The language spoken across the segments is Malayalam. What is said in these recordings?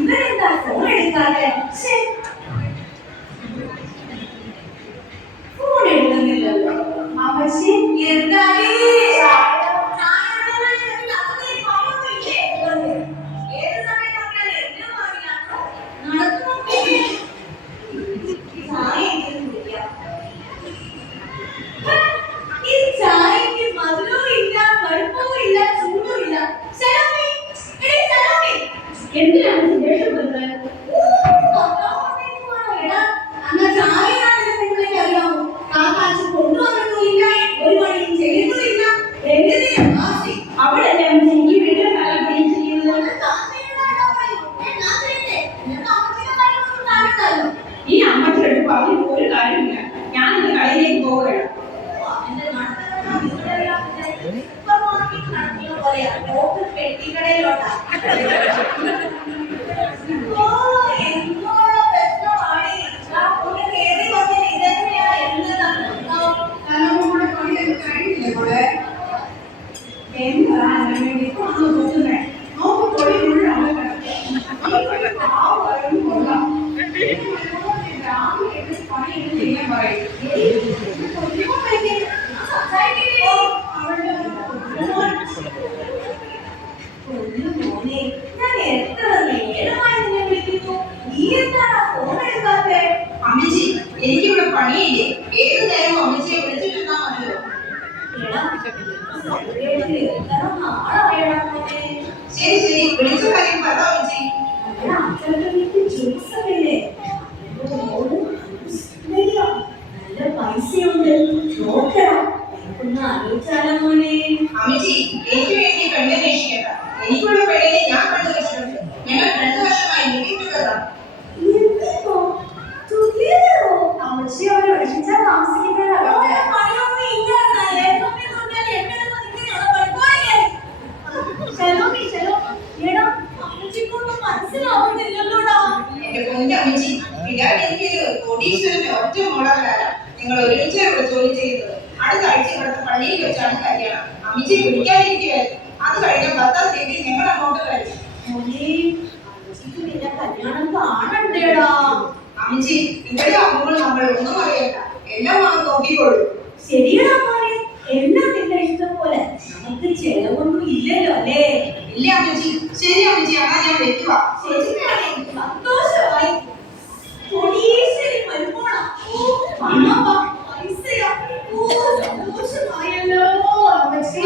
ഇവരെന്താ ഫോൺ എടുക്കാതെ? ഫോൺ എടുക്കുന്നില്ലല്ലോ. അമ്മച്ചി എന്തായാലും എനിക്കിവിടെ പണിയില്ലേ? ഏത് നേരം അമ്മച്ചിയെ വിളിച്ചിട്ടുണ്ടാ മതിയോ? ശരി ശരി, വിളിച്ച കാര്യം പറ അമ്മച്ചി. നല്ല പൈസയുണ്ട്, അമ്മച്ചി. എനിക്ക് വേണ്ടി പെണ്ണന്വേഷിക്കണ്ട. എനിക്കുള്ള പെണ്ണിനെ ഞാൻ കണ്ടു വെച്ചിട്ടുണ്ട്. ഞങ്ങൾ 2 വർഷമായി വീട്ടിൽ അമ്മച്ചി അവരെ വിളിച്ചാൽ താമസിക്കുന്നതല്ല. ഒറ്റ മോളാണ് നിങ്ങൾ ഒരുമിച്ച് ഇവിടെ ജോലി ചെയ്യുന്നത്. അടുത്ത ആഴ്ച ഇവിടുത്തെ പള്ളിയിൽ വെച്ചാണ് കല്യാണം. അമ്മച്ചി വിളിക്കാതിരിക്കുകയായിരുന്നു. അത് കഴിഞ്ഞ 10-ാം തീയതി ഞങ്ങൾ അങ്ങോട്ട് വരും. കല്യാണം കാണണ്ടേടാ അമ്മച്ചി. ഇവിടെ ആകുമ്പോൾ നമ്മൾ ഒന്നും അറിയണ്ട, എല്ലാം നോക്കിക്കോളൂ. ശരിയാ മോനെ, എല്ലാം നിന്റെ ഇഷ്ടം പോലെ. നമുക്ക് ചെലവൊന്നും ഇല്ലല്ലോ അല്ലേ? ഇല്ല അമ്മച്ചി. ശരി അമ്മച്ചി, അതാ ഞാൻ വെക്കുക. സന്തോഷമായി. സന്തോഷമായല്ലോ അമ്മച്ചി.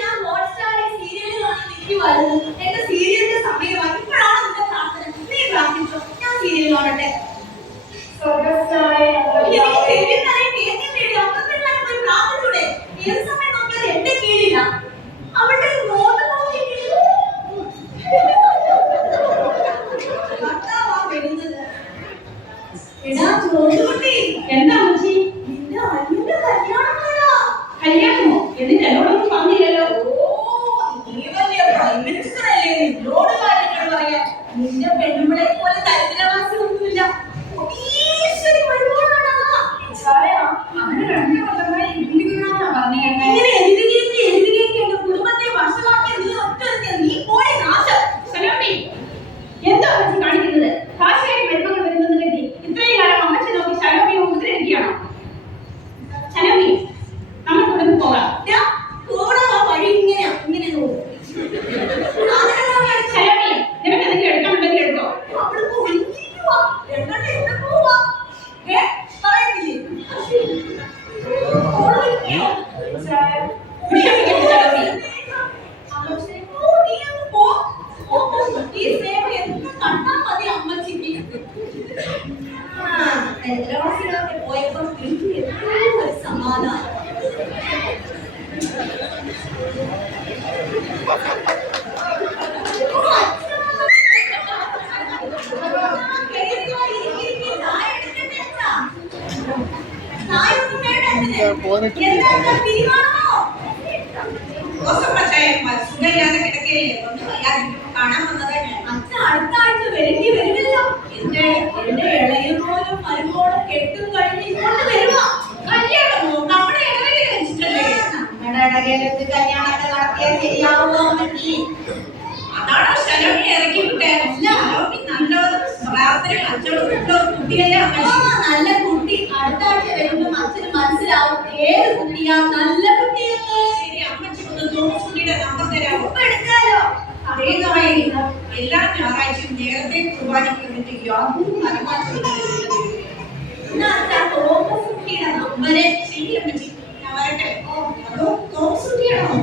ഞാൻ ഹോട്ട്സ്റ്റാറിൽ സീരിയൽ കാണാൻ നിൽക്കുവായിരുന്നു. എന്റെ സീരിയലിന്റെ സമയമായി. ഇപ്പോഴാണ് നിന്റെ പ്രാർത്ഥന. നീ പ്രാർത്ഥിച്ചോ, ഞാൻ സീരിയൽ കാണട്ടെ. ഏത് സമയം നോക്കിയാൽ എന്റെ കീഴില്ല. അവളുടെ നോട്ട് ഭർത്താവാ വരുന്നത്. എന്താ അമ്മച്ചി? നിന്റെ അനിയന്റെ കല്യാണമാണോ? കല്യാണമോ? എന്നിട്ട് എന്നോടൊന്നും പറഞ്ഞില്ലല്ലോ. നീ വലിയ പ്രൈം മിനിസ്റ്റർ അല്ലേ, നിന്നോട് കാര്യങ്ങൾ പറയാം. നിന്റെ പെണ്ണുമ്പളെ പോലെ ദരിദ്രവാസി ഒന്നുമില്ല. അവന് 2 കൊല്ലമായി ഇരിക്കണമെന്നാ പറഞ്ഞേട്ടെ. കുടുംബത്തെ വഷളാക്കിയ നീ ഒറ്റ നീ പോയി നാശം. സലോമി, എന്താ അമ്മച്ചി കാണിക്കുന്നത്? കാശായി മരുമകൾ വരുന്നത് കരുതി ഇത്രയും കാലം അമ്മച്ചി നോക്കി സലോമിയെ ഉപദ്രവിക്കുകയാണോ? സലോമി, നമ്മൾ കൊടുത്ത് പോകാം. വഴി ഇങ്ങനെയാ, ഇങ്ങനെ സലോമി, നിനക്ക് എന്തെങ്കിലും എടുക്കാനുണ്ടെങ്കിൽ എടുത്തോ. അടുത്ത ആഴ്ച വരേണ്ടി വരുമല്ലോ. എന്റെ ഇളയിൽ പോലും മരുമോളെ കെട്ടും കഴിഞ്ഞ് ഇങ്ങോട്ട് വരുവാ. കല്യാണമോ? നമ്മുടെ ഇടവകയിൽ വെച്ചിട്ടല്ലേ? നമ്മുടെ വേഗത്തിൽ കല്യാണമൊക്കെ നടത്തിയാൽ ശരിയാവുമോ അമ്മച്ചി? അതാണോ ശലോമി ഇറക്കി വിട്ടേ? ശലോമി നല്ലൊരു പ്രാർത്ഥന അച്ഛനോട് കുട്ടിയല്ലേ നല്ല കുട്ടി. അടുത്ത ആഴ്ച വരുമ്പോ അച്ഛന് മനസ്സിലാവും ഏത് കുട്ടിയാ നല്ല കുട്ടിയെന്ന്. ശരി, അമ്മച്ചി ഒന്ന് തോമസ് കുട്ടിയുടെ നമ്പർ തരാമോ? എടുക്കാലോ. അതേതായി എല്ലാ ഞായറാഴ്ചയും നേരത്തെ കുർബാനയ്ക്ക് വേണ്ടി യാതൊരു തോമസ് കുട്ടിയുടെ നമ്പര്. ശരി അമ്മച്ചി, ഞാൻ വരട്ടെ. അതോ തോമസ് കുട്ടിയാണോ?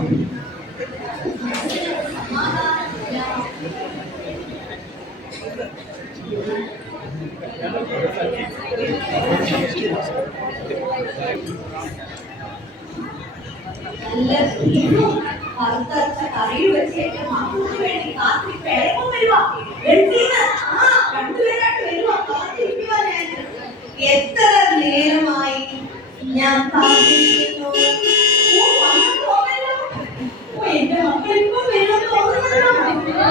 നല്ല വറുത്തരച്ച കറിയിൽ വെച്ച് എന്റെ മക്കൾക്ക് വേണ്ടി കാത്തിരിപ്പ് എളുപ്പം വരുവാ. രണ്ടുപേരായിട്ട് വരുവാ കാത്തിരിക്കുവാ. ഞാൻ എത്ര നേരമായി ഞാൻ കാത്തിരിക്കുന്നു. എന്റെ മക്കൾ ഇപ്പൊ വരുമെന്ന് തോന്നുന്നുണ്ടോ?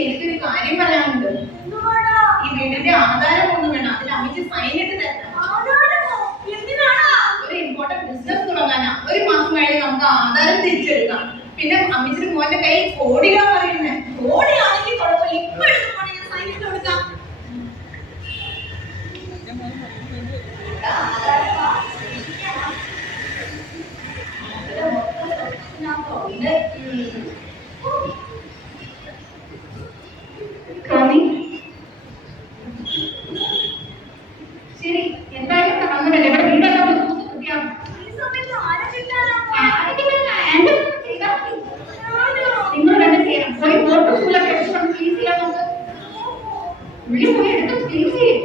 എനിക്കൊരു കാര്യം പറയാനുണ്ട്. ഈ വീടിന്റെ ആധാരം ഒന്നും വേണം, അതിൽ അമ്മച്ചി സൈൻ ഇട്ട് തരണം. ഒരു ഇമ്പോർട്ടന്റ് ബിസിനസ് തുടങ്ങാനാ. 1 മാസം കഴിഞ്ഞ് നമുക്ക് ആധാരം തിരിച്ചെടുക്കാം. പിന്നെ അമ്മച്ചിയുടെ മോന്റെ കൈ കോടിയാ പറയുന്നത്. കോടിയാണെങ്കിൽ കുഴപ്പമില്ല, ഇപ്പൊ എടുക്കുവാണെങ്കിൽ ഞാൻ സൈൻ ഇട്ട് കൊടുക്കാം. ശരി, എന്തായാലും അങ്ങനെ നിങ്ങൾ തന്നെ ചെയ്യണം. പോയി ഫോട്ടോ സ്കൂളൊക്കെ എടുത്ത് ഫീസ് ചെയ്യാൻ നോക്ക്. ഉള്ളിൽ പോയി എടുത്ത് ഫീസ് ചെയ്യും.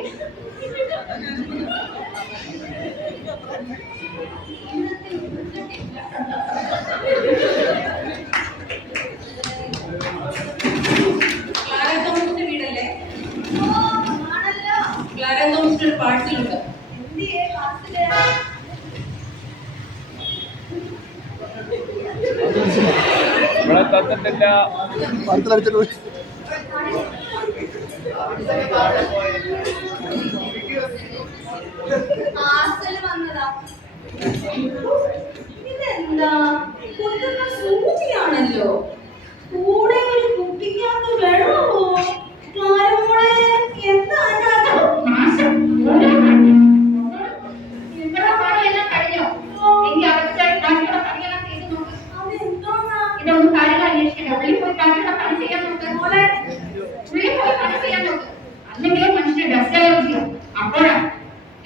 വീടല്ലേ? ആണല്ലോ. ക്ലാരന്തോമസിന്റെ ഒരു പാഴ്സലുണ്ട്. ഇവിടെ തന്നിട്ടില്ല. പാർസൽ വന്നതാ. ഇതെന്താ? സൂചിയാണല്ലോ. കൂടെ ഒരു കുട്ടിക്കകത്ത് വെള്ളമോ?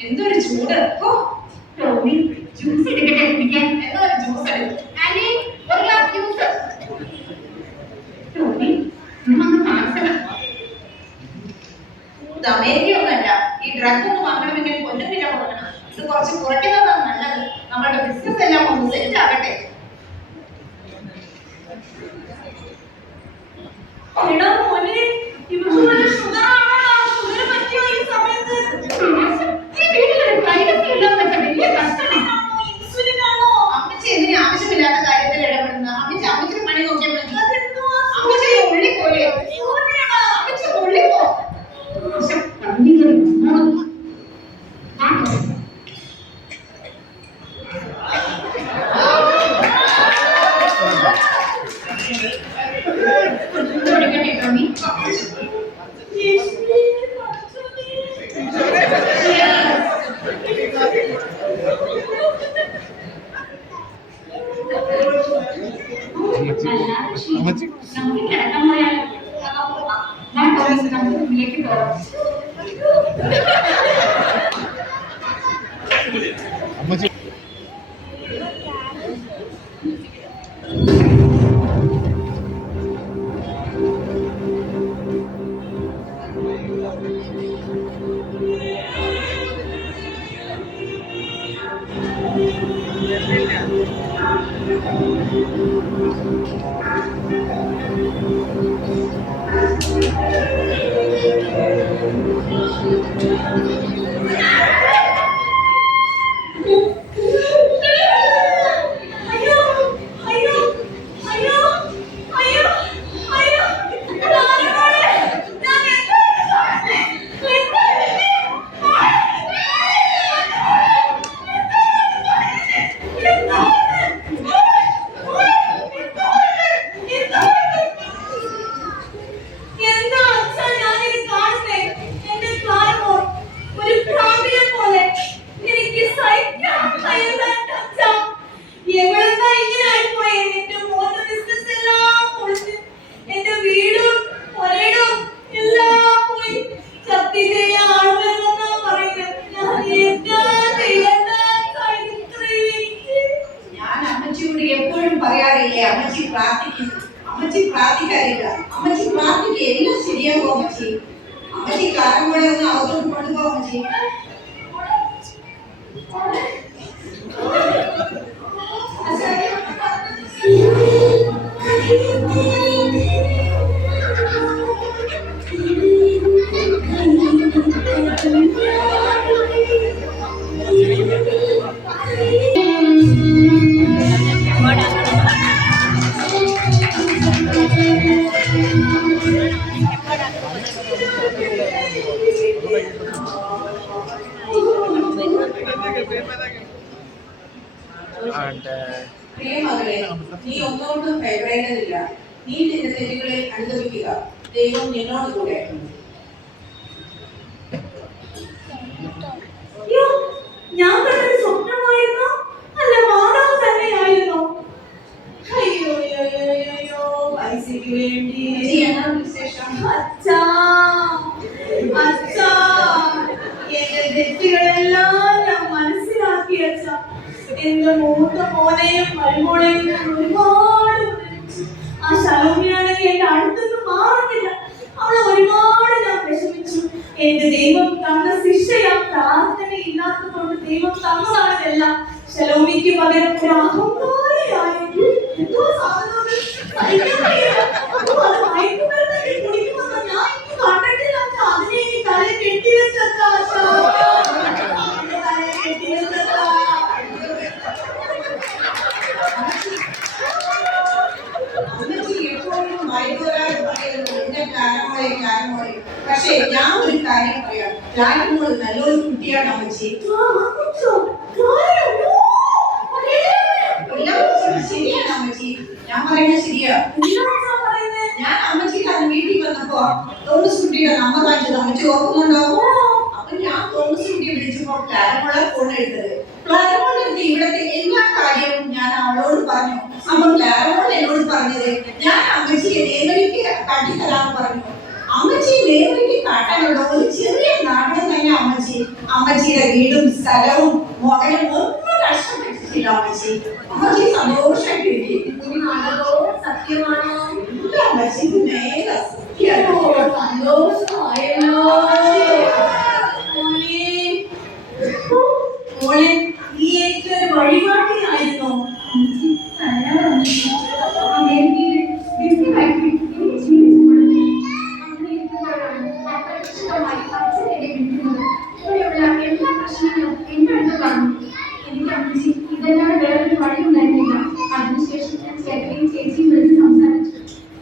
എന്തൊരു ചൂട്! ജ്യൂസ് എടുക്കട്ടെ കുടിക്കാൻ. എന്തോ ഒരു ജ്യൂസ് എടുക്കും. ആന്റി, ഒരു ഗ്ലാസ് ജ്യൂസ്. അമേരിക്ക ഒന്നല്ല, ഈ ഡ്രഗ് ഒന്ന് വാങ്ങണമെങ്കിൽ കൊല്ലം വില കൊടുക്കണം. കുറച്ച് കുറയ്ക്കുന്നതാണ് നല്ലത്. നമ്മളുടെ ബിസിനസ് എല്ലാം ഒന്ന് സെറ്റ് ആകട്ടെ. എടാ മോനെ, ഇവർക്ക് വല്ല ഷുഗറാണോ? ഷുഗർ പറ്റിയോ ഈ സമയത്ത്? ഈ വീട്ടിലൊരു പ്രൈവസി ഇല്ലാത്ത വലിയ കഷ്ടമാണോ? ഇൻസുലിൻ ആണോ? അമ്മച്ചി എന്തിനാ ആവശ്യമില്ലാത്ത കാര്യത്തിൽ ഇടപെടുന്നത്? അമ്മച്ചിക്ക് പണി നോക്കിയാൽ മതി. അമ്മച്ചി ഉള്ളിപ്പോലെ അമ്മച്ചി ഉള്ളിപ്പോ അമ്മച്ചി പ്രാർത്ഥിക്കാറില്ല. അമ്മച്ചി പ്രാർത്ഥിക്കുക എല്ലാം ശരിയാകും. അമ്മച്ചി കാലം പോലെ ഒന്ന് അകത്തോട്ട് കൊണ്ടുപോകും. അമ്മച്ചി പ്രിയമകളെ, നീ ഒന്നുകൊണ്ടും ഭയപ്പെടേണ്ടതില്ല. നീ നിന്റെ തെറ്റുകളിൽ അനുഭവിക്കുക. ദൈവം നിന്നോട് കൂടെ. ഞാൻ കണ്ടത് സ്വപ്നമായിരുന്നോ അല്ല മാതാവ് തന്നെയായിരുന്നോ? അയ്യോ അയ്യോ, പൈസയ്ക്ക് വേണ്ടി അച്ഛാ അച്ഛാ, എന്റെ തെറ്റുകളെല്ലാം ഞാൻ മനസ്സിലാക്കി അച്ഛാ. എന്റെ മൂത്ത മോനെയും മരുമോളെയും ഞാൻ ഒരുപാട് ഉപദ്രവിച്ചു. ആ ശലോമിയാണെങ്കിൽ എന്റെ അടുത്തൊന്നും മാറുന്നില്ല. അവളെ ഒരുപാട് ഞാൻ വിഷമിച്ചു. എന്റെ ദൈവം തന്ന ശിക്ഷയാ. പ്രാർത്ഥന ഇല്ലാത്തതുകൊണ്ട് ദൈവം തന്നതാണെല്ലാം. ശലോമിക്ക് പകരം ഒരു അഹങ്കാരിയായിരുന്നു. എന്തോ സാധനം സഹിക്കാൻ കഴിയില്ല. അത് മയക്കുമരുന്നൊക്കെ കുടിക്കുമെന്ന് ഞാൻ കണ്ടിട്ടില്ല. അതിനെ ഈ തലയിൽ കെട്ടിവെച്ചാ കെട്ടിവെച്ചാ പക്ഷേ ഞാൻ ഒരു കാര്യം പറയാം. രാജമോള് നല്ലൊരു കുട്ടിയാണ് അമ്മച്ചി. ശരിയാണ് അമ്മച്ചി, ഞാൻ പറയുന്നത് ശരിയാ. ഞാൻ അമ്മച്ചിക്ക് അത് വീട്ടിൽ വന്നപ്പോ തോമസ് കുട്ടിയുടെ നമ്പർ വാങ്ങിച്ചത് അമ്മച്ചി ഓർക്കുന്നുണ്ടോ? അപ്പൊ ഞാൻ തോമസ് കുട്ടിയെ വിളിച്ചപ്പോ ക്ലാരമോളെ ഫോൺ എടുത്തത്. ക്ലാരമോൾ എടുത്ത് ഇവിടത്തെ എല്ലാ കാര്യവും ഞാൻ അവളോട് പറഞ്ഞു. അപ്പൊ ക്ലാരമോൾ എന്നോട് പറഞ്ഞത് ഞാൻ അമ്മച്ചിയെ ദേവരിക്ക് കാട്ടിത്തരാന്ന് പറഞ്ഞു. അമ്മച്ചി ദേവരിക്ക് കാട്ടാനുള്ള ഒരു ചെറിയ നാടകം തന്നെ അമ്മച്ചി. അമ്മച്ചിയുടെ വീടും സ്ഥലവും മകനും ഒന്നും നഷ്ടപ്പെട്ടിട്ടില്ല അമ്മച്ചി. അമ്മച്ചി സന്തോഷമായിട്ട് സത്യമാണോ? അമ്മച്ചി നേരെ സന്തോഷമായല്ലോ. മോളെ നീ എനിക്കൊരു വഴികാട്ടിയായിരുന്നു. എല്ലാ പ്രശ്നങ്ങളും എന്റെ അടുത്ത് പറഞ്ഞു. എനിക്ക് അമ്മച്ചി ഇതല്ലാതെ വേറൊരു വഴി ഉണ്ടായിരുന്നില്ല. അതിനുശേഷം ഞാൻ ചേട്ടനെയും ചേച്ചിയും വിളിച്ച് സംസാരിച്ചു.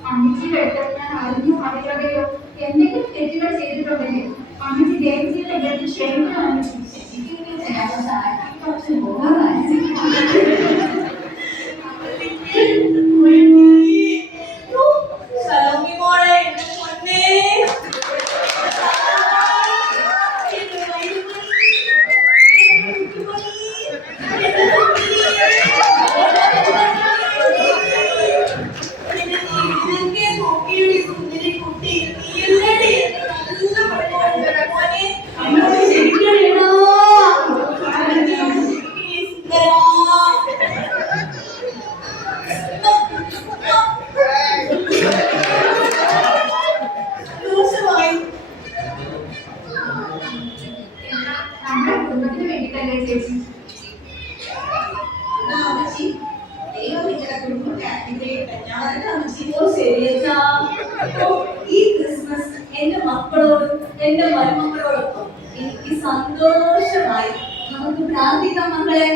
അമ്മച്ചിയുടെ അടുത്ത് ഞാൻ അറിഞ്ഞോ അറിയാതെയോ എന്തെങ്കിലും തെറ്റുകൾ ചെയ്തിട്ടുണ്ടെങ്കിൽ അമ്മച്ചി ദേവജിയുടെ അടുത്ത് ക്ഷമിക്കണം. അമ്മച്ചി സലോമി മോളെ പൊന്നേ നമ്മുടെ കുടുംബത്തിന് വേണ്ടിയിട്ടല്ലേ ചേച്ചി? ഈ ക്രിസ്മസ് എന്റെ മക്കളോടും എന്റെ മരുമക്കളോടൊപ്പം എനിക്ക് സന്തോഷമായി. നമുക്ക് പ്രാർത്ഥിക്കാം മക്കളെ.